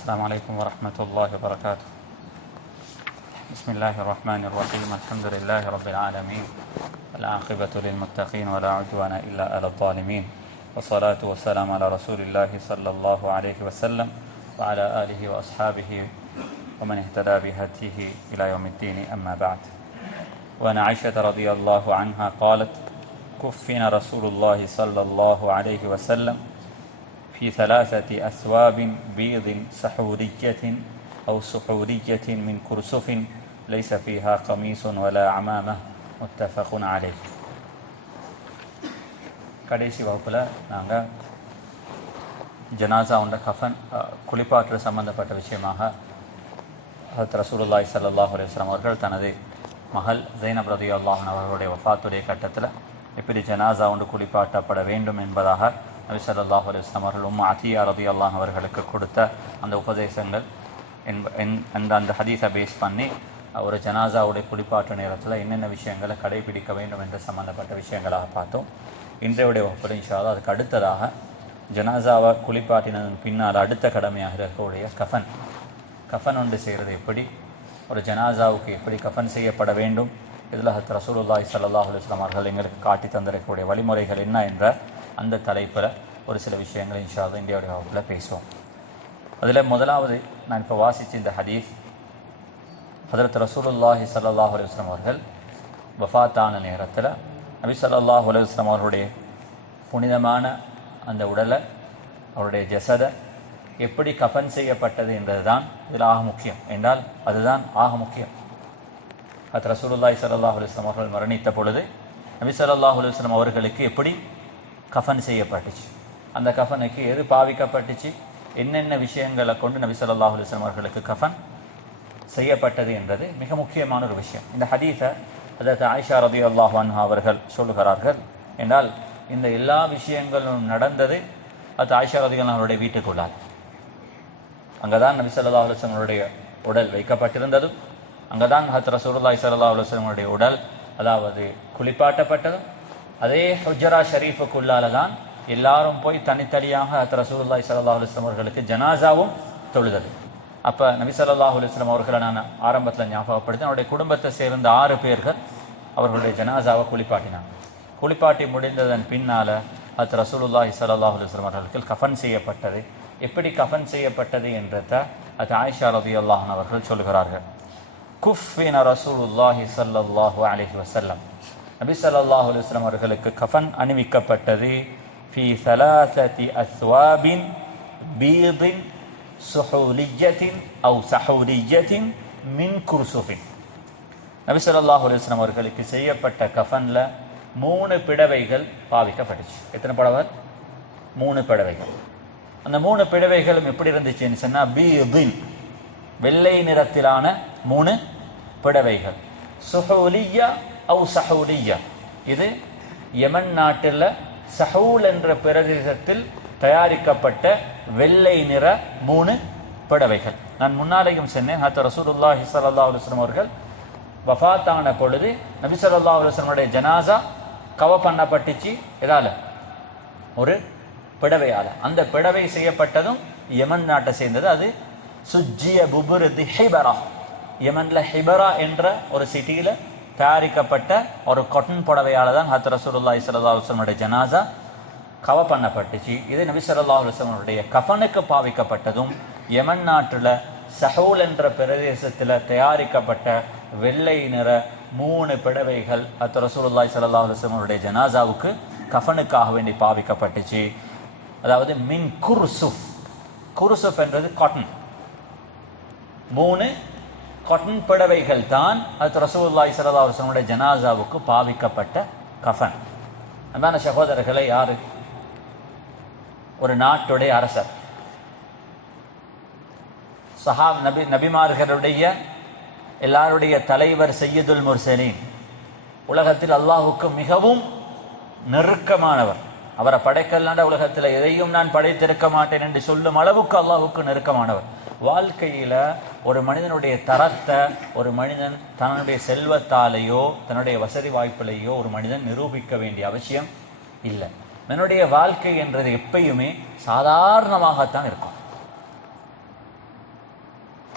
السلام عليكم ورحمة الله وبركاته. بسم الله الرحمن الرحيم. الحمد لله رب العالمين، والعاقبة للمتقين ولا عدوان إلا على الظالمين، والصلاة والسلام على رسول الله صلى الله عليه وسلم وعلى آله وأصحابه ومن اهتدى بهديه إلى يوم الدين. أما بعد. وعن عائشة رضي الله عنها قالت: كفن رسول الله صلى الله عليه وسلم في 3 أثواب بيض سحورية أو سحورية من كرسف ليس فيها قميص ولا عمامة. متفق عليه. கடைசி வகுப்பில் நாங்கள் ஜனாசா உண்ட கஃபன் குளிப்பாற்றல் சம்பந்தப்பட்ட விஷயமாக ஹஜ்ரத் ரசூலுல்லாஹி ஸல்லல்லாஹு அலைஹி வஸல்லம் அவர்கள் தனது மகள் ஸைனப் ரலியல்லாஹு அன்ஹா அவர்களுடைய வஃபாத்துடைய கட்டத்தில் எப்படி ஜனாசா உண்டு குளிப்பாட்டப்பட வேண்டும் என்பதாக நபி ஸல்லல்லாஹு அலைஹி வஸல்லம் அவர்கள் அத்தியா ரலியல்லாஹு அவர்களுக்கு கொடுத்த அந்த உபதேசங்கள் அந்த ஹதீஸை பேஸ் பண்ணி ஒரு ஜனாசாவுடைய குளிப்பாட்டு நேரத்தில் என்னென்ன விஷயங்களை கடைபிடிக்க வேண்டும் என்று சம்பந்தப்பட்ட விஷயங்களாக பார்த்தோம். இன்றைய வகுப்பில் இன்ஷா அல்லாஹ் அதுக்கு அடுத்ததாக ஜனாசாவை குளிப்பாட்டினதன் பின்னால் அடுத்த கடமையாக இருக்கக்கூடிய கஃபன் ஒன்று செய்கிறது எப்படி, ஒரு ஜனாசாவுக்கு எப்படி கஃபன் செய்யப்பட வேண்டும், இதில் ஹஜ்ரத் ரசூலுல்லாஹி ஸல்லல்லாஹு அலைஹி வஸல்லம் அவர்கள் எங்களுக்கு காட்டி தந்திருக்கக்கூடிய வழிமுறைகள் என்ன என்ற அந்த தலைப்பில் ஒரு சில விஷயங்களை இன்ஷா அல்லாஹ் இன்றைய வகுப்பில் பேசுவோம். அதில் முதலாவது நான் இப்போ வாசித்த இந்த ஹதீஸ், ஹஜ்ரத் ரசூலுல்லாஹி ஸல்லல்லாஹு அலைஹி வஸல்லம் அவர்கள் வஃபாத்தான நேரத்தில் நபி ஸல்லல்லாஹு அலைஹி வஸல்லம் அவர்களுடைய புனிதமான அந்த உடலை, அவருடைய ஜசதை எப்படி கஃபன் செய்யப்பட்டது என்பது தான் இதில் ஆக முக்கியம். என்றால் அதுதான் ஆக முக்கியம். ஹஜ்ரத் ரசூலுல்லாஹி ஸல்லல்லாஹு அலைஹி வஸல்லம் அவர்கள் மரணித்த பொழுது நபி ஸல்லல்லாஹு அலைஹி வஸல்லம் அவர்களுக்கு எப்படி கஃபன் செய்யப்பட்டுச்சு, அந்த கஃபனுக்கு எது பாவிக்கப்பட்டுச்சு, என்னென்ன விஷயங்களை கொண்டு நபி ஸல்லல்லாஹு அலைஹி வஸல்லம் அவர்களுக்கு கஃபன் செய்யப்பட்டது என்பது மிக முக்கியமான ஒரு விஷயம். இந்த ஹதீஸை ஹஜ்ரத் ஆயிஷா ரலியல்லாஹு அன்ஹா அவர்கள் சொல்லுகிறார்கள். என்றால் இந்த எல்லா விஷயங்களும் நடந்தது ஹஜ்ரத் ஆயிஷா ரலியல்லாஹு அவருடைய வீட்டுக்குள்ளால். அங்கதான் நபி ஸல்லல்லாஹு அலைஹி வஸல்லம் அவருடைய உடல் வைக்கப்பட்டிருந்ததும், அங்கதான் ஹஜ்ரத் ரசூலுல்லாஹி ஸல்லல்லாஹு அலைஹி வஸல்லம் அவருடைய உடல் அதாவது குளிப்பாட்டப்பட்டதும், அதே ஹுஜ்ரா ஷரீஃபுக்குள்ளால தான் எல்லாரும் போய் தனித்தனியாக ஹஜ்ரத் ரசூலுல்லாஹி ஸல்லல்லாஹு அலைஹி வஸல்லம் அவர்களுக்கு ஜனாசாவும் தொழுதது. அப்போ நபி ஸல்லல்லாஹு அலைஹி வஸல்லம் அவர்களை நான் ஆரம்பத்தில் ஞாபகப்படுத்தி அவருடைய குடும்பத்தை சேர்ந்த 6 பேர்கள் அவர்களுடைய ஜனாசாவை குளிப்பாட்டினாங்க. குளிப்பாட்டி முடிந்ததன் பின்னால் ஹஜ்ரத் ரசூலுல்லாஹி ஸல்லல்லாஹு அலைஹி வஸல்லம் அவர்களுக்கு கஃபன் செய்யப்பட்டது. எப்படி கஃபன் செய்யப்பட்டது என்றத அது ஆயிஷா ரலியல்லாஹு அன்ஹா அவர்கள் சொல்கிறார்கள். குஃபின ரசூலுல்லாஹி ஸல்லல்லாஹு அலைஹி வஸல்லம், நபி ஸல்லல்லாஹு அலைஹி வஸல்லம் அவர்களுக்கு கஃபன் அணிவிக்கப்பட்டது. ஃபீ 3 அஸ்வாபின் பீதின் சுஹூலியத்தின் அவு சஹூலியத்தின் மின் குர்சுஃபின். நபி ஸல்லல்லாஹு அலைஹி வஸல்லம் அவர்களுக்கு செய்யப்பட்ட கஃபன்ல 3 பிடவைகள் பாவிக்கப்பட்டுச்சு. எத்தனை படவை? 3 பிடவைகள். அந்த 3 பிடவைகளும் எப்படி இருந்துச்சுன்னு சொன்னா பீதின் வெள்ளை நிறத்திலான 3 பிடவைகள். சுஹூலியா அவு சஹூலியா, இது யமன் நாட்டில் சஹூல் என்ற பிரதேசத்தில் தயாரிக்கப்பட்ட வெள்ளை நிற 3 பிடவைகள். நான் முன்னாலேயும் சொன்னேன், ஹஜ்ரத் ரசூலுல்லாஹி ஸல்லல்லாஹு அலைஹி வஸல்லம் அவர்கள் வஃபாத்தான பொழுது நபி ஸல்லல்லாஹு அலைஹி வஸல்லம் ஜனாசா கவ பண்ணப்பட்டுச்சு. எதால? ஒரு பிடவையால. அந்த பிடவை செய்யப்பட்டதும் யமன் நாட்டை சேர்ந்தது. அது சுஜ்ஜிய புபுர்தி ஹிபரா, யமன்ல ஹிபரா என்ற ஒரு சிட்டியில தயாரிக்கப்பட்ட ஒரு காட்டன் புடவையால தான் ஹஜ்ரத் ரசூலுல்லாஹி ஸல்லல்லாஹு அலைஹி வஸல்லம் ஜனாசா கவ பண்ணப்பட்டுச்சு. இது நபி ஸல்லல்லாஹு அலைஹி வஸல்லம் கஃபனுக்கு பாவிக்கப்பட்டதும் யமன் நாட்டில் சஹூல் என்ற பிரதேசத்தில் தயாரிக்கப்பட்ட வெள்ளை நிற 3 பிடவைகள் ஹஜ்ரத் ரசூலுல்லாஹி ஸல்லல்லாஹு அலைஹி வஸல்லம் ஜனாசாவுக்கு கஃபனுக்காக வேண்டி பாவிக்கப்பட்டுச்சு. அதாவது மின் குர்சுஃப், குர்சுஃப் என்றது காட்டன். 3 காட்டன் பிடவைகள் தான் ஹஜ்ரத் ரசூலுல்லாஹி ஸல்லல்லாஹு அலைஹி வஸல்லம் ஜனாசாவுக்கு பாவிக்கப்பட்ட கஃபன். அன்பான சகோதரர்களை, யாரு? ஒரு நாட்டுடைய அரசர், நபிமார்களுடைய எல்லாருடைய தலைவர் சையதுல் முர்சலீன், உலகத்தில் அல்லாஹுக்கு மிகவும் நெருக்கமானவர். அவரை படைக்கலாண்ட உலகத்தில் எதையும் நான் படைத்திருக்க மாட்டேன் என்று சொல்லும் அளவுக்கு அல்லாஹுக்கு நெருக்கமானவர். வாழ்க்கையில ஒரு மனிதனுடைய தரத்தை ஒரு மனிதன் தன்னுடைய செல்வத்தாலேயோ தன்னுடைய வசதி வாய்ப்பிலேயோ ஒரு மனிதன் நிரூபிக்க வேண்டிய அவசியம் இல்லை. என்னுடைய வாழ்க்கை என்றது எப்பயுமே சாதாரணமாகத்தான் இருக்கும்.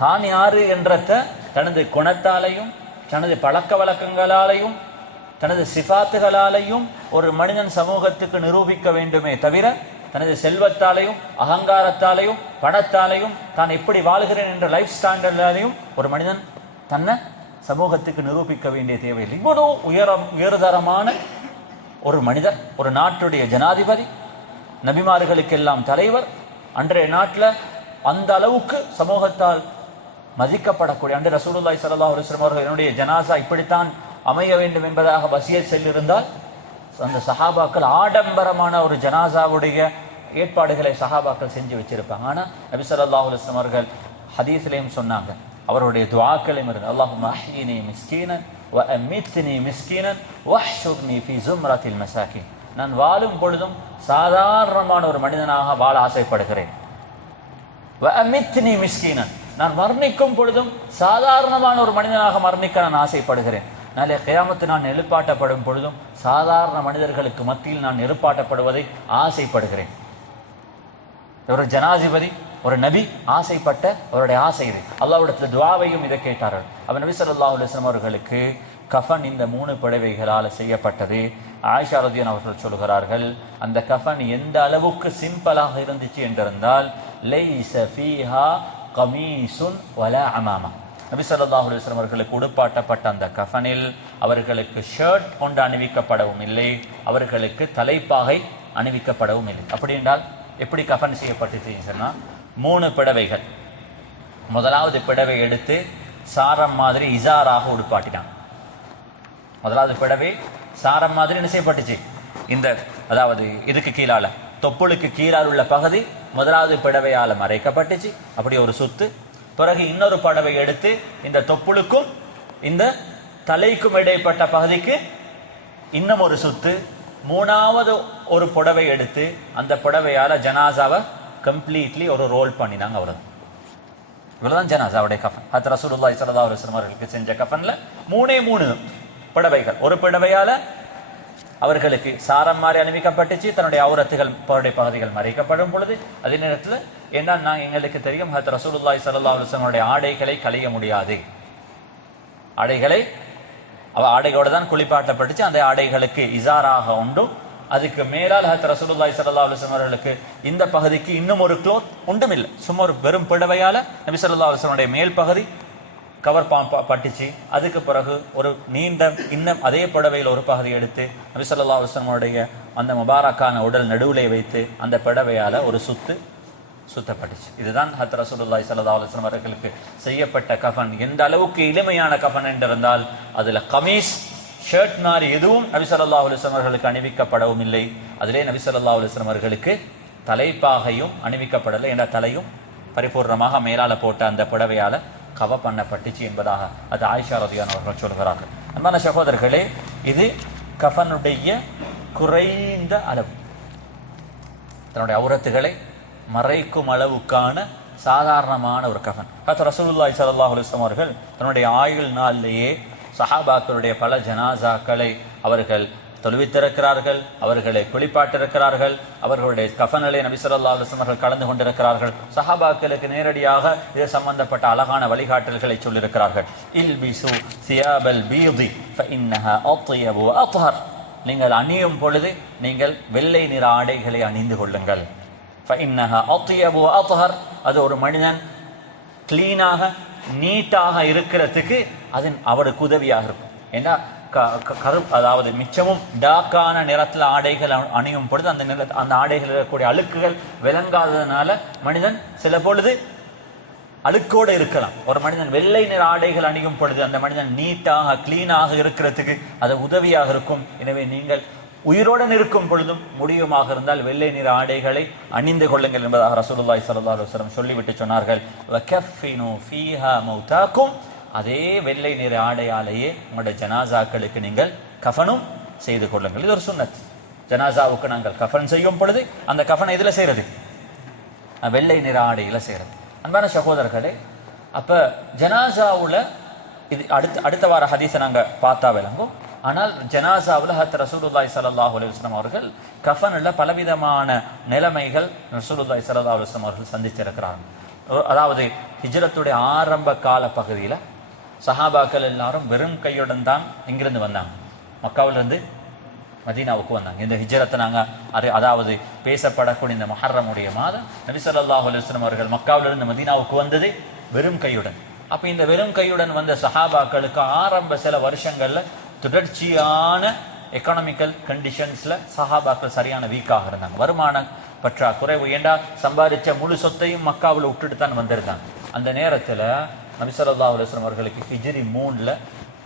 தான் யாரு என்றத தனது குணத்தாலையும் தனது பழக்க வழக்கங்களாலையும் தனது சிபாத்துகளாலையும் ஒரு மனிதன் சமூகத்துக்கு நிரூபிக்க வேண்டுமே தவிர தனது செல்வத்தாலையும் அகங்காரத்தாலையும் பணத்தாலையும் தான் எப்படி வாழ்கிறேன் என்ற லைஃப் ஸ்டாண்டர்டாலையும் ஒரு மனிதன் தன்னை சமூகத்துக்கு நிரூபிக்க வேண்டிய தேவையில்லை. இவ்வளவு உயர்தரமான ஒரு மனிதர், ஒரு நாட்டுடைய ஜனாதிபதி, நபிமார்களுக்கெல்லாம் தலைவர், அன்றைய நாட்டில் அந்த அளவுக்கு சமூகத்தால் மதிக்கப்படக்கூடிய அன்று ரசூலுல்லாஹி ஸல்லல்லாஹு அலைஹி வஸல்லம் அவர்கள் என்னுடைய ஜனாசா இப்படித்தான் அமைய வேண்டும் என்பதாக வசியத் சொல்லியிருந்தால் அந்த சஹாபாக்கள் ஆடம்பரமான ஒரு ஜனாசாவுடைய ஏற்பாடுகளை சஹாபாக்கள் செஞ்சு வச்சிருப்பாங்க. ஆனால் நபி ஸல்லல்லாஹு அலைஹி வஸல்லம் அவர்கள் ஹதீஸ்லையும் சொன்னாங்க, அவருடைய துஆக்களையும் இருந்து அல்லாஹும்ம அஹ்யினி மிஸ்கீனன் வ அமித்னி மிஸ்கீனன் வஹ்ஷுர்னி ஃபீ ஸும்ரத்தில் மசாகின். நான் வாழும் பொழுதும் சாதாரணமான ஒரு மனிதனாக வாழ ஆசைப்படுகிறேன். வ அமித்னி மிஸ்கீனன், நான் மரணிக்கும் பொழுதும் சாதாரணமான ஒரு மனிதனாக மரணிக்க நான் ஆசைப்படுகிறேன். நாளை கியாமத்து நான் எழுப்பாட்டப்படும் பொழுதும் சாதாரண மனிதர்களுக்கு மத்தியில் நான் எழுப்பாட்டப்படுவதை ஆசைப்படுகிறேன். ஒரு ஜனாதிபதி, ஒரு நபி ஆசைப்பட்ட அவருடைய ஆசை இது. அல்லாஹ்விடத்துல துஆவையும் இதை கேட்டார்கள். அப்ப நபி ஸல்லல்லாஹு அலைஹி வஸல்லம் அவர்களுக்கு கஃன் இந்த 3 புடவைகளால் செய்யப்பட்டது. ஆயிஷா ரலியல்லாஹு அன்ஹா சொல்கிறார்கள், அந்த கஃன் எந்த அளவுக்கு சிம்பிளாக இருந்துச்சு என்றிருந்தால் லைஸ ஃபீஹா கமீசுன் வலா அமாமா. நபி ஸல்லல்லாஹு அலைஹி வஸல்லம் அவர்களுக்கு உடுப்பாட்டப்பட்ட அந்த கஃனில் அவர்களுக்கு ஷர்ட் கொண்டு அணிவிக்கப்படவும் இல்லை, அவர்களுக்கு தலைப்பாகை அணிவிக்கப்படவும் இல்லை. அப்படி என்றால் எப்படி கஃன் செய்யப்பட்டுச்சுன்னு சொன்னா 3 பிடவைகள். முதலாவது பிடவை எடுத்து சாரம் மாதிரி இசாராக உடுப்பாட்டினான். முதலாவது பிடவை சாரம் மாதிரி என்ன செய்யப்பட்டுச்சு, இந்த அதாவது இதுக்கு கீழால தொப்புளுக்கு கீழால் உள்ள பகுதி முதலாவது பிடவையால மறைக்கப்பட்டுச்சு, அப்படி ஒரு சுத்து. பிறகு இன்னொரு படவை எடுத்து இந்த தொப்புளுக்கும் இந்த தலைக்கும் இடைப்பட்ட பகுதிக்கு இன்னும் ஒரு சுத்து. மூணாவது ஒரு புடவை எடுத்து அந்த புடவையால ஜனாசாவை கம்ப்ளீட்லி ஒரு ரோல் பண்ணினாங்க. அவரது இவ்வளவுதான் ஜனாசாவுடைய கஃன். அது ரசூலுல்லாஹி ஸல்லல்லாஹு அலைஹி வஸல்லம் அவர்களுக்கு செஞ்ச கஃன்ல 3 புடவைகள். ஒரு புடவையால அவர்களுக்கு சாரம் மாறி அணிவிக்கப்பட்டுச்சு, தன்னுடைய அவுரத்துகள் பகுதிகள் மறைக்கப்படும் பொழுது. அதே நேரத்தில் ஏன்னா எங்களுக்கு தெரியும் ஹத் ரசூலுல்லாஹி ஸல்லல்லாஹு அலைஹி வஸல்லம் ஆடைகளை களைய முடியாது. ஆடைகளோட தான் குளிப்பாட்டப்பட்டுச்சு. அந்த ஆடைகளுக்கு இசாராக உண்டும், அதுக்கு மேலால் ஹத் ரசூலுல்லாஹி ஸல்லல்லாஹு அலைஹி வஸல்லம் அவர்களுக்கு இந்த பகுதிக்கு இன்னும் ஒரு க்ளோத் ஒன்றும் இல்லை. சும்மா ஒரு வெறும் புடவையால நபி ஸல்லல்லாஹு அலைஹி வஸல்லம் மேல் பகுதி கவர் பட்டுச்சு. அதுக்கு பிறகு ஒரு நீண்ட இன்னும் அதே புடவையில் ஒரு பகுதி எடுத்து நபி ஸல்லல்லாஹு அலைஹி வஸல்லம் அந்த முபாரக்கான உடல் நடுவிலே வைத்து அந்த புடவையால ஒரு சுத்தப்பட்டுச்சு. இதுதான் ஹத் ரசூலுல்லாஹி ஸல்லல்லாஹு அலைஹி வஸல்லம் அவர்களுக்கு செய்யப்பட்ட கஃன். எந்த அளவுக்கு எளிமையான கஃன் என்றிருந்தால் அதுல கமீஸ் ஷர்ட் மாதிரி எதுவும் நபி ஸல்லல்லாஹு அலைஹி வஸல்லம் அவர்களுக்கு அணிவிக்கப்படவும் இல்லை. அதிலே நபி ஸல்லல்லாஹு அலைஹி வஸல்லம் அவர்களுக்கு தலைப்பாகையும் அணிவிக்கப்படலை. என்ற தலையும் பரிபூர்ணமாக மேலால போட்ட அந்த புடவையால கவ பண்ணப்பட்டுச்சு என்பதாக அது ஆயிஷா ரலியல்லாஹு அன்ஹா அவர்கள் சொல்கிறார்கள். அன்பான சகோதரர்களே, இது கஃனுடைய குறைந்த அளவு, தன்னுடைய அவுரத்துகளை மறைக்கும் அளவுக்கான சாதாரணமான ஒரு கஃன். ஹத் ரசூலுல்லாஹி ஸல்லல்லாஹு அலைஹி வஸல்லம் அவர்கள் தன்னுடைய ஆயுள் நாளிலேயே சஹாபாக்களுடைய பல ஜனாசாக்களை அவர்கள் தொழுவித்திருக்கிறார்கள், அவர்களை குளிப்பாட்டிருக்கிறார்கள், அவர்களுடைய கஃனிலே நபி ஸல்லல்லாஹு அலைஹி வஸல்லம் அவர்கள் கலந்து கொண்டிருக்கிறார்கள். சஹாபாக்களுக்கு நேரடியாக இது சம்பந்தப்பட்ட அழகான வழிகாட்டல்களை சொல்லியிருக்கிறார்கள். இல்பிசு சியாபல் பீதி ஃபஇன்னஹா அத்யபு அத்ஹர். நீங்கள் அணியும் பொழுது நீங்கள் வெள்ளை நிற ஆடைகளை அணிந்து கொள்ளுங்கள். ஃபஇன்னஹா அத்யபு அத்ஹர். அது ஒரு மனிதன் கிளீனாக நீட்டாக இருக்கிறதுக்கு அது அவருக்கு உதவியாக இருக்கும். ஏன்னா அதாவது மிச்சமும் டார்க்கான நிறத்தில் ஆடைகள் அணியும் பொழுது அந்த ஆடைகள் இருக்கக்கூடிய அழுக்குகள் விளங்காததுனால மனிதன் சில பொழுது அழுக்கோடு இருக்கலாம். ஒரு மனிதன் வெள்ளை நிற ஆடைகள் அணியும் பொழுது அந்த மனிதன் நீட்டாக கிளீனாக இருக்கிறதுக்கு அது உதவியாக இருக்கும். எனவே நீங்கள் உயிரோடன் இருக்கும் பொழுதும் முடியுமாக இருந்தால் வெள்ளை நிற ஆடைகளை அணிந்து கொள்ளுங்கள் என்பதாக ரசூலுல்லாஹி ஸல்லல்லாஹு அலைஹி வஸல்லம் சொல்லிவிட்டு சொன்னார்கள். வகஃபினு ஃபீஹா மௌதாக்கும். அதே வெள்ளை நிற ஆடையாலேயே உங்களுடைய ஜனாசாக்களுக்கு நீங்கள் கஃனும் செய்து கொள்ளுங்கள். இது ஒரு சுன்னத். ஜனாசாவுக்கு நாங்கள் கஃன் செய்யும் பொழுது அந்த கஃனை எதுல செய்யறது? வெள்ளை நிற ஆடையில செய்யறது. அன்பான சகோதரர்களே, அப்ப ஜனாசாவுல இது அடுத்த வார ஹதீஸை நாங்க பார்த்தா விளங்கும். ஆனால் ஜனாசாவில் ஹத் ரசூலுல்லாஹி ஸல்லல்லாஹு அலைஹி வஸல்லம் அவர்கள் கஃனில் பலவிதமான நிலைமைகள் ரசூலுல்லாஹி ஸல்லல்லாஹு அலைஹி வஸல்லம் அவர்கள் சந்திச்சிருக்கிறார்கள். அதாவது ஹிஜ்ரத்துடைய ஆரம்ப கால பகுதியில் சஹாபாக்கள் எல்லாரும் வெறும் கையுடன் தான் இங்கிருந்து வந்தாங்க. மக்காவிலிருந்து மதீனாவுக்கு வந்தாங்க. இந்த ஹிஜ்ரத்தை நாங்கள் அதாவது பேசப்படக்கூடிய இந்த முஹர்ரமுடைய மாதம் நபி ஸல்லல்லாஹு அலைஹி வஸல்லம் அவர்கள் மக்காவிலிருந்து மதீனாவுக்கு வந்தது வெறும் கையுடன். அப்போ இந்த வெறும் கையுடன் வந்த சஹாபாக்களுக்கு ஆரம்ப சில வருஷங்கள்ல தொடர்ச்சியான எக்கனாமிக்கல் கண்டிஷன்ஸ்ல சஹாபாக்கள் சரியான வீக்காக இருந்தாங்க. வருமானம் பற்றாக்குறைவு, ஏண்டா சம்பாதிச்ச முழு சொத்தையும் மக்காவில் விட்டுட்டு தான் வந்திருந்தாங்க. அந்த நேரத்துல நபி ஸல்லல்லாஹு அலைஹி வஸல்லம் அவர்களுக்கு ஹிஜ்ரி 3ல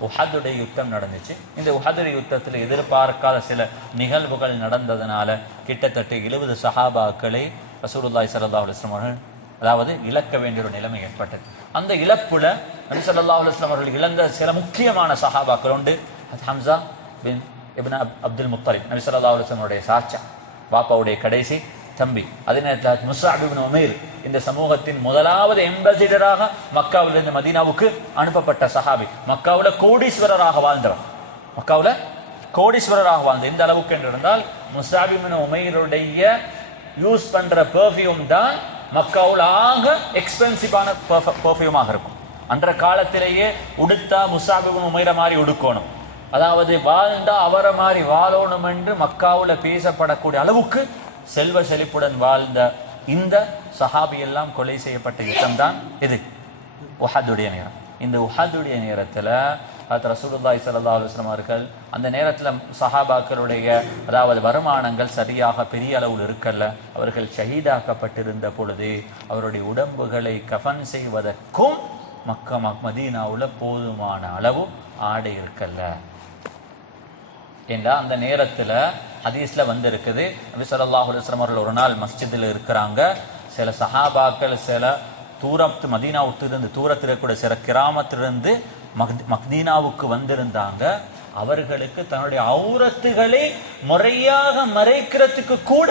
உஹதுடைய யுத்தம் நடந்துச்சு. இந்த உஹதுடைய யுத்தத்தில் எதிர்பார்க்காத சில நிகழ்வுகள் நடந்ததுனால கிட்டத்தட்ட 70 சஹாபாக்களை ரசூலுல்லாஹி ஸல்லல்லாஹு அலைஹி வஸல்லம் அவர்கள் அதாவது இழக்க வேண்டிய ஒரு நிலைமை ஏற்பட்டது. அந்த இழப்புல நபி ஸல்லல்லாஹு அலைஹி வஸல்லம் அவர்கள் இழந்த சில முக்கியமான சஹாபாக்கள் உண்டு. ஹம்ஸா பின் இப்னு அப்துல் முத்தலிப், நபி ஸல்லல்லாஹு அலைஹி வஸல்லம் உடைய சாச்சா, பாப்பாவுடைய கடைசி தம்பி. அதே நேரத்தில் முஸ்அப் இப்னு உமைர் இந்த சமூகத்தின் முதலாவது எம்பசிடராக மக்காவிலிருந்து மதீனாவுக்கு அனுப்பப்பட்ட சஹாபி, மக்காவுல கோடீஸ்வரராக வாழ்ந்தவர். மக்காவுல கோடீஸ்வரராக வாழ்ந்த எந்த அளவுக்கு என்று இருந்தால் முஸ்அப் இப்னு உமைருடைய யூஸ் பண்ற பெர்ஃப்யூம் தான் மக்காவுல ஆக எக்ஸ்பென்சிவான பெர்ஃப்யூமாக இருக்கும். அன்ற காலத்திலேயே உடுத்தா முஸ்அப் இப்னு உமைர மாதிரி உடுக்கணும், அதாவது வாழ்ந்தா அவரை மாதிரி வாழணும் என்று மக்காவுல பேசப்படக்கூடிய அளவுக்கு செல்வ செழிப்புடன் வாழ்ந்த இந்த சஹாபி எல்லாம் கொலை செய்யப்பட்ட யுத்தம் தான் இது உஹதுடைய நேரம். இந்த உஹதுடைய நேரத்துல ரசூலுல்லாஹி ஸல்லல்லாஹு அலைஹி வஸல்லம் அவர்கள் அந்த நேரத்துல சஹாபாக்களுடைய அதாவது வருமானங்கள் சரியாக பெரிய அளவில் இருக்கல்ல. அவர்கள் ஷஹீதாக்கப்பட்டிருந்த பொழுது அவருடைய உடம்புகளை கஃன் செய்வதற்கும் மதீனாவுல போதுமான அளவு ஆடை இருக்கல்ல. ஏண்டா அந்த நேரத்துல ஹதீஸ்ல வந்திருக்குது, நபி ஸல்லல்லாஹு அலைஹி வஸல்லம் அவர்கள் ஒரு நாள் மஸ்ஜிதில் இருக்கிறாங்க. சில சஹாபாக்கள் சில மதீனாவுக்கு தூரத்தில் இருக்கக்கூடிய சில கிராமத்திலிருந்து மதீனாவுக்கு வந்திருந்தாங்க. அவர்களுக்கு தன்னுடைய ஔரத்துகளை முறையாக மறைக்கிறதுக்கு கூட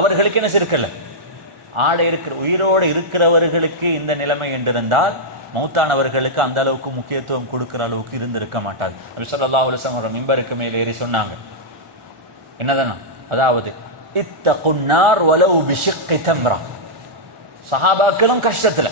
அவர்களுக்கு என்ன இருக்கல ஆடை இருக்கிற. உயிரோடு இருக்கிறவர்களுக்கு இந்த நிலைமை என்றிருந்தால் மௌத்தானவர்களுக்கு அந்த அளவுக்கு முக்கியத்துவம் கொடுக்கிற அளவுக்கு இருந்திருக்க மாட்டாது. நபி ஸல்லல்லாஹு அலைஹி வஸல்லம் மிம்பருக்கு மேல் ஏறி சொன்னாங்க என்னதானா, அதாவது இத்தகுன் நார் வலவு பிஷிக்கி தம்ரா. சஹாபாக்களும் கஷ்டத்துல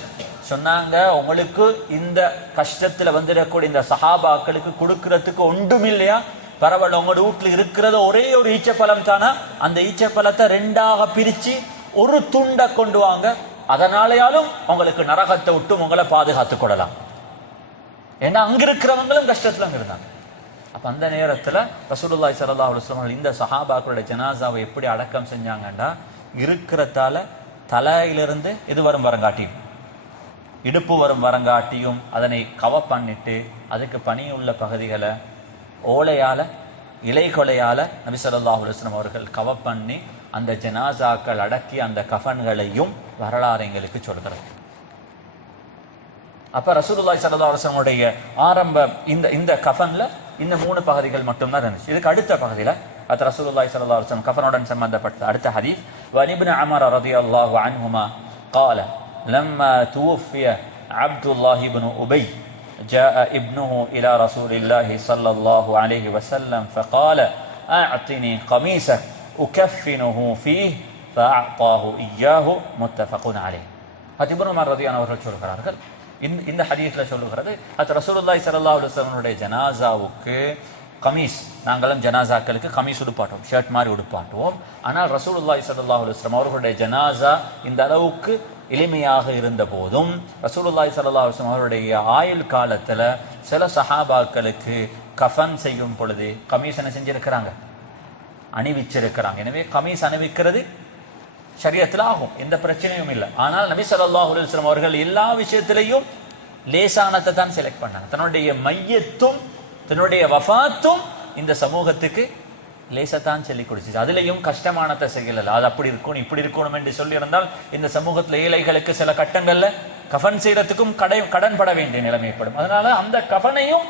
சொன்னாங்க, உங்களுக்கு இந்த கஷ்டத்துல வந்துடக்கூடிய இந்த சஹாபாக்களுக்கு கொடுக்கறதுக்கு ஒன்றும் இல்லையா, பரவாயில்ல, உங்களோட வீட்டுல இருக்கிறத ஒரே ஒரு ஈச்சப்பழம் தானா, அந்த ஈச்சப்பழத்தை 2ஆக பிரிச்சு ஒரு துண்டை கொண்டு வாங்க, அதனாலேயாலும் உங்களுக்கு நரகத்தை விட்டு உங்களை பாதுகாத்துக் கொள்ளலாம். ஏன்னா அங்க இருக்கிறவங்களும் கஷ்டத்துல அங்க இருந்தாங்க. அப்ப அந்த நேரத்துல ரசூலுல்லாஹி ஸல்லல்லாஹு அலைஹி வஸல்லம் இந்த சஹாபாக்களுடைய ஜனாசாவை எப்படி அடக்கம் செஞ்சாங்கன்னா, இருக்கிறதால தலையிலிருந்து இது வரும் வரங்காட்டியும் இடுப்பு வரும் வரங்காட்டியும் அதனை கவ பண்ணிட்டு அதுக்கு பனியுள்ள பகுதிகளை ஓலையால இலைகொலையால நபி ஸல்லல்லாஹு அலைஹி வஸல்லம் அவர்கள் கவ பண்ணி அந்த ஜனாசாக்கள் அடக்கி அந்த கஃன்களையும் வரலாறு எங்களுக்கு சொல்கிறது. அப்ப ரசூலுல்லாஹி ஸல்லல்லாஹு அலைஹி வஸல்லம் உடைய ஆரம்ப இந்த கஃன்ல இந்த 3 பகுதிகள் மட்டும்தான் இருந்துச்சு. இதுக்கு அடுத்த பகுதியில ரசூலுல்லாஹி ஸல்லல்லாஹு அலைஹி வஸல்லம் கஃனுடன் சம்பந்தப்பட்ட அடுத்த ஹதீஸ், வஇப்னு உமர் ரலியல்லாஹு அன்ஹுமா قال لما توفي عبد الله بن أبي جاء ابنه إلى رسول الله صلى الله عليه وسلم فقال أعطني قميصك أكفنه فيه فأعطاه إياه متفق عليه. இப்னு உமர் ரலியல்லாஹு அவர்கள் சொல்கிறார்கள், இந்த ஹதீஸ்ல சொல்லுகிறது, ரசூலுல்லாஹி ஸல்லல்லாஹு அலைஹி வஸல்லம் ஜனாசாவுக்கு கமீஸ், நாங்களும் ஜனாசாக்களுக்கு கமீஸ் உடுப்பாட்டுவோம், ஷர்ட் மாதிரி உடுப்பாட்டுவோம். ஆனால் ரசூலுல்லாஹி ஸல்லல்லாஹு அலைஹி வஸல்லம் அவர்களுடைய ஜனாசா இந்த அளவுக்கு எளிமையாக இருந்த போதும் ரசூலுல்லாஹி ஸல்லல்லாஹு அலைஹி வஸல்லம் அவருடைய ஆயுள் காலத்துல சில சஹாபாக்களுக்கு கஃன் செய்யும் பொழுது கமீஸ் என்ன செஞ்சிருக்கிறாங்க, அணிவிச்சிருக்கிறாங்க. எனவே கமீஸ் அணிவிக்கிறது ஷரியத்துல ஆகும், எந்த பிரச்சனையும் இல்லை. ஆனால் நபி ஸல்லல்லாஹு அலைஹி வஸல்லம் அவர்கள் எல்லா விஷயத்திலையும் லேசானத்தை தான் செலக்ட் பண்ணாங்க. தன்னுடைய மையத்தும் தன்னுடைய வஃபாத்தும் இந்த சமூகத்துக்கு லேசத்தான் சொல்லி கொடுத்துச்சு. அதுலயும் கஷ்டமானத்தை செய்யல, அது அப்படி இருக்கணும் இப்படி இருக்கணும் என்று சொல்லி இருந்தால் இந்த சமூகத்துல ஏழைகளுக்கு சில கட்டங்கள்ல கஃன் செய்யறதுக்கும் கடன் பட வேண்டிய நிலைமை ஏற்படும். அதனால அந்த கஃனையும்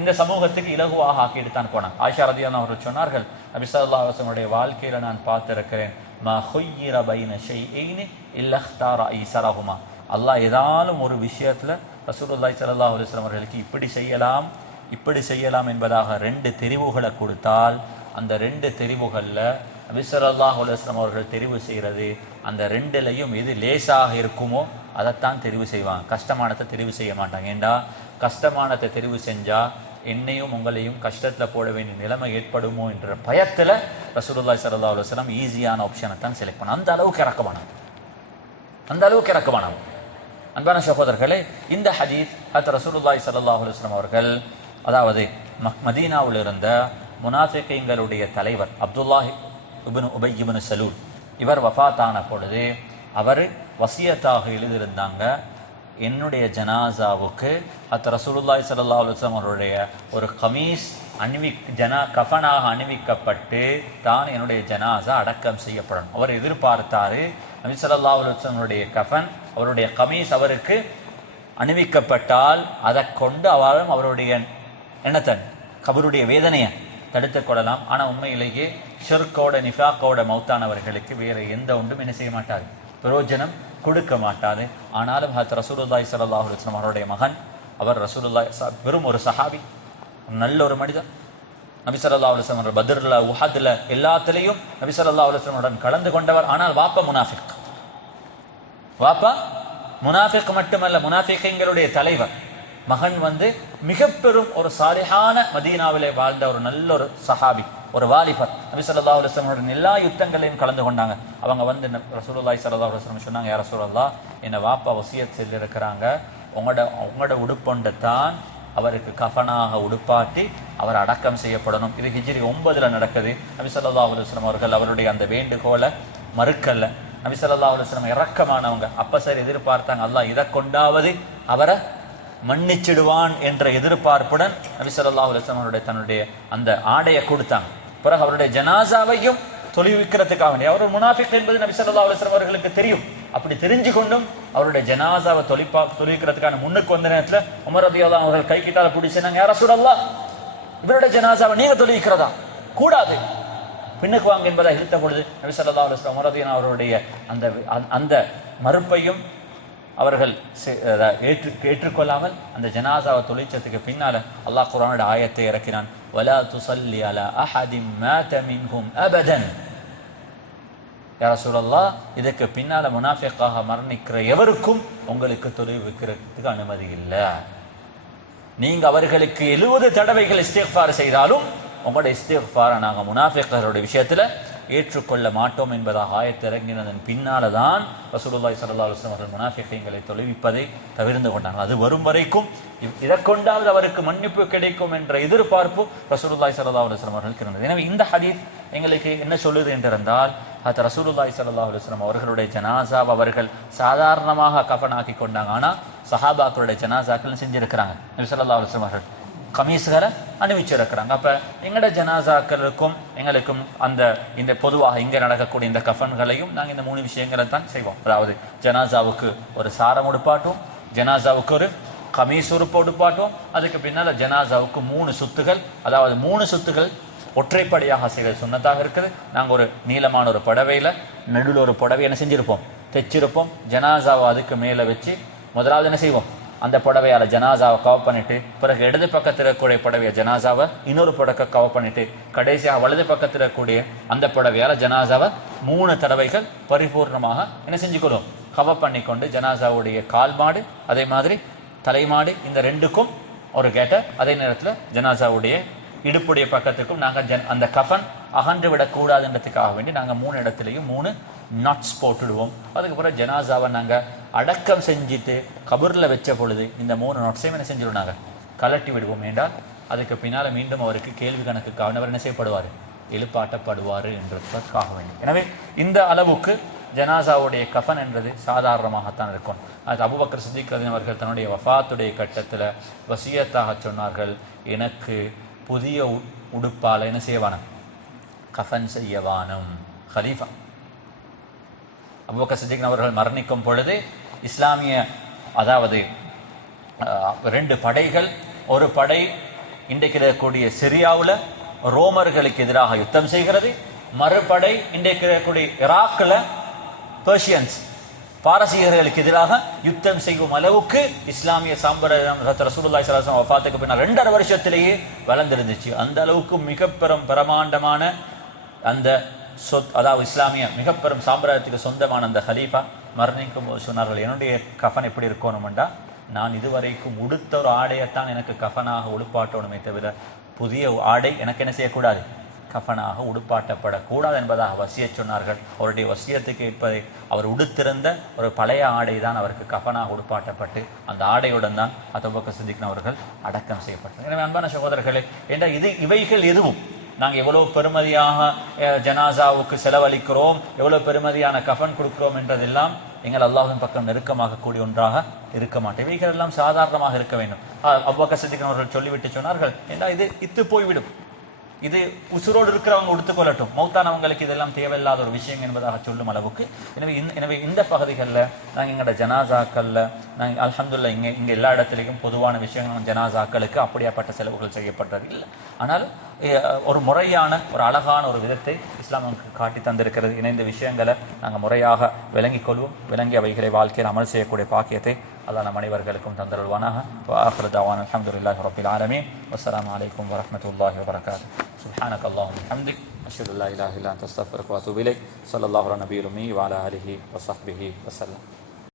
இந்த சமூகத்துக்கு இலகுவாக ஆக்கிட்டு தான் போனாங்க. ஆயிஷா ரலியல்லாஹு அவர்கள் சொன்னார்கள், நபி ஸல்லல்லாஹு அலைஹி வஸல்லம் வாழ்க்கையில நான் பார்த்திருக்கிறேன், மா ஹுய்யிர பைன ஷைஇன் இல்லா இக்தார ஐஸரஹுமா. அல்லாஹ் ஏதாலும் ஒரு விஷயத்துல ரசூலுல்லாஹி ஸல்லல்லாஹு அலைஹி வஸல்லம் அவர்களுக்கு இப்படி செய்யலாம் என்பதாக 2 தெரிவுகளை கொடுத்தால் அந்த 2 தெரிவுகள்ல நபி ஸல்லல்லாஹு அலைஹி வஸல்லம் அவர்கள் தெரிவு செய்கிறது அந்த ரெண்டுலையும் எது லேசாக இருக்குமோ அதைத்தான் தெரிவு செய்வாங்க. கஷ்டமானதை தெரிவு செய்ய மாட்டாங்க. ஏண்டா கஷ்டமானதை தெரிவு செஞ்சா என்னையும் உங்களையும் கஷ்டத்துல போட வேண்டிய நிலைமை ஏற்படுமோ என்ற பயத்துல ரசூலுல்லாஹி ஸல்லல்லாஹு அலைஹி வஸல்லம் ஈஸியான ஆப்ஷனை தான் செலக்ட் பண்ண. அந்த அளவுக்கு இறக்கமானவங்க. அன்பான சகோதரர்களே, இந்த ஹதீஸ் ரசூலுல்லாஹி ஸல்லல்லாஹு அலைஹி வஸல்லம் அவர்கள் அதாவது மதீனாவில் இருந்த முனாஃபிகீன்களுடைய தலைவர் அப்துல்லாஹ் இப்னு உபய் இப்னு சலூல் இவர் வஃபாத்தான பொழுது அவர் வசியத்தாக எழுதியிருந்தாங்க, என்னுடைய ஜனாசாவுக்கு ரசூலுல்லாஹி ஸல்லல்லாஹு அலைஹி வஸல்லம் அவருடைய ஒரு கமீஸ் கஃபனாக அணிவிக்கப்பட்டு தான் என்னுடைய ஜனாசா அடக்கம் செய்யப்படணும். அவர் எதிர்பார்த்தாரு நபி ஸல்லல்லாஹு அலைஹி வஸல்லம் கஃபன் அவருடைய கமீஸ் அவருக்கு அணிவிக்கப்பட்டால் அதை கொண்டு அவருடைய எண்ணத்தன் கபருடைய வேதனையை தடுத்துக் கொள்ளலாம். ஆனால் உண்மையிலேயே ஷிர்கோட நிஃபாக்கோட மௌத்தானவர்களுக்கு வேற எந்த ஒன்றும் என்ன செய்ய மாட்டார், பிரயோஜனம் கொடுக்க மாட்டாது. ஆனாலும் ரசூலுல்லாஹி ஸல்லல்லாஹு அலைஹி வஸல்லம் அவருடைய மகன், அவர் ரசூலுல்லாஹி வெறும் ஒரு சஹாபி, நல்ல ஒரு மனிதன். நபி ஸல்லல்லாஹு அலைஹி வஸல்லம் பத்ர்ல உஹத்ல எல்லாத்திலையும் நபி ஸல்லல்லாஹு அலைஹி வஸல்லம் உடன் கலந்து கொண்டவர். ஆனால் வாப்பா முனாஃபிக் மட்டுமல்ல, முனாஃபிகீன்களுடைய தலைவர். மகன் மிக பெரும் ஒரு சாலிஹான மதீனாவிலே வாழ்ந்த ஒரு நல்ல ஒரு சஹாபி, ஒரு வாலிபர். நபி ஸல்லல்லாஹு அலைஹி வஸல்லம் எல்லா யுத்தங்களையும் கலந்து கொண்டாங்க. அவங்க ரசூலுல்லாஹி ஸல்லல்லாஹு அலைஹி வஸல்லம் சொன்னாங்க, யா ரசூலல்லாஹ், என்ன வாப்பா வசியத் செய்திருக்கிறாங்க, உங்களோட உடுப்பொண்டை தான் அவருக்கு கஃபனாக உடுப்பாட்டி அவர் அடக்கம் செய்யப்படணும். இது ஹிஜ்ரி 9 நடக்குது. நபி ஸல்லல்லாஹு அலைஹி வஸல்லம் அவர்கள் அவருடைய அந்த வேண்டுகோளை மறுக்கல்ல. நபி ஸல்லல்லாஹு அலைஹி வஸல்லம் இரக்கமானவங்க. அப்ப சரி எதிர்பார்த்தாங்க, அல்லாஹ் இதை கொண்டாவது அவரை மன்னிச்சிடுவான் என்ற எதிர்பார்ப்புடன் நபி ஸல்லல்லாஹு அலைஹி வஸல்லம் அவருடைய தன்னுடைய அந்த ஆடையை கொடுத்தாங்க. பிறகு அவருடைய ஜனாசாவையும் தொழுவிக்கிறதுக்காக வேண்டிய, அவர் முனாஃபிக் என்பது நபி ஸல்லல்லாஹு அலைஹி வஸல்லம் அவர்களுக்கு தெரியும். அப்படி தெரிஞ்சு கொண்டும் அவருடைய ஜனாசாவை தொழுவிக்கிறதுக்கான முன்னுக்கு வந்த நேரத்துல உமர் ரலியல்லாஹு அவர்கள் கை கிட்டால பிடிச்சாங்க, யா ரசூலல்லாஹ், இவருடைய ஜனாசாவை நீங்க தொழுவிக்கிறதா? கூடாது, பின்னுக்கு வாங்க என்பதை இழுத்த பொழுது நபி ஸல்லல்லாஹு அலைஹி வஸல்லம் உமர் ரலியல்லாஹு அவருடைய அந்த மறுப்பையும் அவர்கள் ஏற்றுக்கொள்ளாமல் அந்த ஜனாசாவை தொழிச்சதுக்கு பின்னால அல்லாஹ் குர்ஆனோட ஆயத்தை இறக்கினான், வலா துஸல்லி அலா அஹதின் மாத மின்ஹும் அபதன். யா ரசூலல்லாஹ், இதுக்கு பின்னால முனாஃபிக்காக மரணிக்கிற எவருக்கும் உங்களுக்கு தொழுவிக்கிறதுக்கு அனுமதி இல்லை. நீங்க அவர்களுக்கு 70 தடவைகள் இஸ்திக்ஃபார் செய்தாலும் உங்களுடைய இஸ்திக்ஃபாரை நாங்க முனாஃபிக்களுடைய விஷயத்துல ஏற்றுக்கொள்ள மாட்டோம் என்பதாக ஆயத்து இறங்கினதன் பின்னால தான் ரசூலுல்லாஹி ஸல்லல்லாஹு அலைஹி வஸல்லம் அவர்கள் முனாஃபிகீன்களை தொழுவிப்பதை தவிர்த்து கொண்டாங்க. அது வரும் வரைக்கும் இதை கொண்டாவது அவருக்கு மன்னிப்பு கிடைக்கும் என்ற எதிர்பார்ப்பு ரசூலுல்லாஹி ஸல்லல்லாஹு அலைஹி வஸல்லம் அவர்களுக்கு இருந்தது. எனவே இந்த ஹதீஸ் எங்களுக்கு என்ன சொல்லுது என்றிருந்தால், அது ரசூலுல்லாஹி ஸல்லல்லாஹு அலைஹி வஸல்லம் அவர்களுடைய ஜனாசாவை அவர்கள் சாதாரணமாக கஃபனாக்கி கொண்டாங்க. ஆனால் சஹாபாக்களுடைய ஜனாசாக்கள் செஞ்சிருக்கிறாங்க. நபி ஸல்லல்லாஹு அலைஹி வஸல்லம் அவர்கள் கமீஸ்களை அணிவிச்சிருக்கிறாங்க. அப்ப எங்களோட ஜனாசாக்களுக்கும் எங்களுக்கும் இந்த பொதுவாக இங்க நடக்கக்கூடிய இந்த கஃபன்களையும் நாங்கள் இந்த 3 விஷயங்களை தான் செய்வோம். அதாவது ஜனாசாவுக்கு ஒரு சாரம் உடுப்பாட்டும், ஜனாசாவுக்கு ஒரு கமீஸ் உறுப்பு உடுப்பாட்டும், அதுக்கு பின்னால ஜனாசாவுக்கு 3 சுத்துகள், அதாவது 3 சுத்துகள் ஒற்றைப்படையாக செய்வது சுன்னத்தாக இருக்குது. நாங்கள் ஒரு நீளமான ஒரு புடவையில நடுவில் ஒரு புடவை என்ன செஞ்சிருப்போம், தைச்சிருப்போம். ஜனாசாவை அதுக்கு மேலே வச்சு முதலாவது என்ன செய்வோம், அந்த புடவையால ஜனாசாவை கவர் பண்ணிட்டு, பிறகு இடது பக்கத்தில் இருக்கக்கூடிய புடவைய ஜனாசாவை இன்னொரு புடவை கவர் பண்ணிட்டு, கடைசியாக வலது பக்கத்தில் இருக்கக்கூடிய அந்த புடவையால ஜனாசாவை 3 தடவைகள் பரிபூர்ணமாக என்ன செஞ்சுக்கணும், கவர் பண்ணிக்கொண்டு ஜனாசாவுடைய கால் மாடு அதே மாதிரி தலைமாடு இந்த 2க்கும் ஒரு கேட்ட, அதே நேரத்தில் ஜனாசாவுடைய இடுப்புடைய பக்கத்துக்கும் நாங்கள் அந்த கஃபன் அகன்று விடக்கூடாதுன்றதுக்காக வேண்டி நாங்கள் 3 இடத்துலையும் 3 நட்ஸ் போட்டுடுவோம். அதுக்கப்புறம் ஜனாசாவை நாங்கள் அடக்கம் செஞ்சுட்டு கபூரில் வச்ச பொழுது இந்த 3 நட்ஸையும் என்ன செஞ்சிடும், நாங்கள் கலட்டி விடுவோம். என்றால் அதுக்கு பின்னால் மீண்டும் அவருக்கு கேள்வி கணக்குக்காக அவர் என்ன செய்யப்படுவார், எழுப்பாட்டப்படுவார் என்றதுக்காக வேண்டி. எனவே இந்த அளவுக்கு ஜனாசாவுடைய கஃபன் என்றது சாதாரணமாகத்தான் இருக்கும். அது அபூபக்கர் சித்திக் அவர்கள் தன்னுடைய வஃபாத்துடைய கட்டத்தில் வசியத்தாக சொன்னார்கள், எனக்கு புதிய உடுப்பால் என்ன செய்வான, கஃபன் செய்யவானும். ஹலீஃபா அபூபக்கர் சித்திக் அவர்கள் மரணிக்கும் பொழுது இஸ்லாமிய அதாவது 2 படைகள், ஒரு படை இன்றைக்கு இருக்கக்கூடிய சிரியாவில் ரோமர்களுக்கு எதிராக யுத்தம் செய்கிறது, மறுபடை இன்றைக்கு இருக்கக்கூடிய ஈராக்கில் பெர்ஷியன்ஸ் பாரசீகர்களுக்கு எதிராக யுத்தம் செய்யும் அளவுக்கு இஸ்லாமிய சாம்பிரதாயம் ரசூலுல்லாஹி ஸல்லல்லாஹு அலைஹி வஸல்லம் வஃபாத்துக்கு பின்னால் 2.5 வருஷத்திலேயே வளர்ந்துருந்துச்சு. அந்த அளவுக்கு மிக பிரமாண்டமான அந்த அதாவது இஸ்லாமிய மிக பெரும் சாம்ராஜ்யத்துக்கு சொந்தமான அந்த ஹலீஃபா மரணிக்கும் போது சொன்னார்கள், என்னுடைய கஃன் எப்படி இருக்கணும்டா, நான் இதுவரைக்கும் உடுத்த ஒரு ஆடையைத்தான் எனக்கு கஃனாக உடுப்பாட்டணுமே தவிர புதிய ஆடை எனக்கு என்ன செய்யக்கூடாது, கஃனாக உடுப்பாட்டப்படக்கூடாது என்பதாக வசியச் சொன்னார்கள். அவருடைய வசியத்துக்கு ஏற்பதை அவர் உடுத்திருந்த ஒரு பழைய ஆடை தான் அவருக்கு கஃனாக உடுப்பாட்டப்பட்டு அந்த ஆடையுடன் தான் அபூபக்கர் சித்திக் அவர்கள் அடக்கம் செய்யப்பட்டார். எனவே அன்பான சகோதரர்களே, என்ற இவைகள் எதுவும் நாங்கள் எவ்வளவு பெருமதியாக ஜனாசாவுக்கு செலவழிக்கிறோம், எவ்வளவு பெருமதியான கஃன் கொடுக்கிறோம் என்றதெல்லாம் எங்கள் அல்லாஹ்வின் பக்கம் நெருக்கமாக கூடிய ஒன்றாக இருக்க மாட்டேன். இவைகள் எல்லாம் சாதாரணமாக இருக்க வேண்டும். அபூபக்கர் சித்திக் அவர்கள் சொல்லிவிட்டு சொன்னார்கள், ஏன்னா இது இத்து போய்விடும், இது உசுரோடு இருக்கிறவங்க உடுத்துக்கொள்ளட்டும், மௌத்தானவங்களுக்கு இதெல்லாம் தேவையில்லாத ஒரு விஷயம் என்பதாக சொல்லும் அளவுக்கு. எனவே இந்த பகுதிகளில் நாங்கள் எங்களோட ஜனாசாக்களில் நாங்கள் அல்ஹம்துலில்லாஹ் இங்கே எல்லா இடத்துலையும் பொதுவான விஷயங்கள் ஜனாசாக்களுக்கு அப்படியாப்பட்ட செலவுகள் செய்யப்பட்டது இல்லை. ஆனால் ஒரு முறையான ஒரு அழகான ஒரு விதத்தை இஸ்லாம் நமக்கு காட்டி தந்திருக்கிறது. இணைந்த விஷயங்களை நாங்கள் முறையாக விளங்கிக் கொள்வோம், விளங்கி அவைகளை வாழ்க்கையில் அமல் செய்யக்கூடிய பாக்கியத்தை அல்லாஹ் நம் அனைவர்களுக்கும் தந்தருள்வானாக. وآخر دعوانا الحمد لله رب العالمين والسلام عليكم ورحمة الله وبركاته. سبحانك اللهم وبحمدك أشهد أن لا إله إلا أنت أستغفرك وأتوب إليك. صلى الله على النبي الأمي وعلى آله وصحبه وسلم.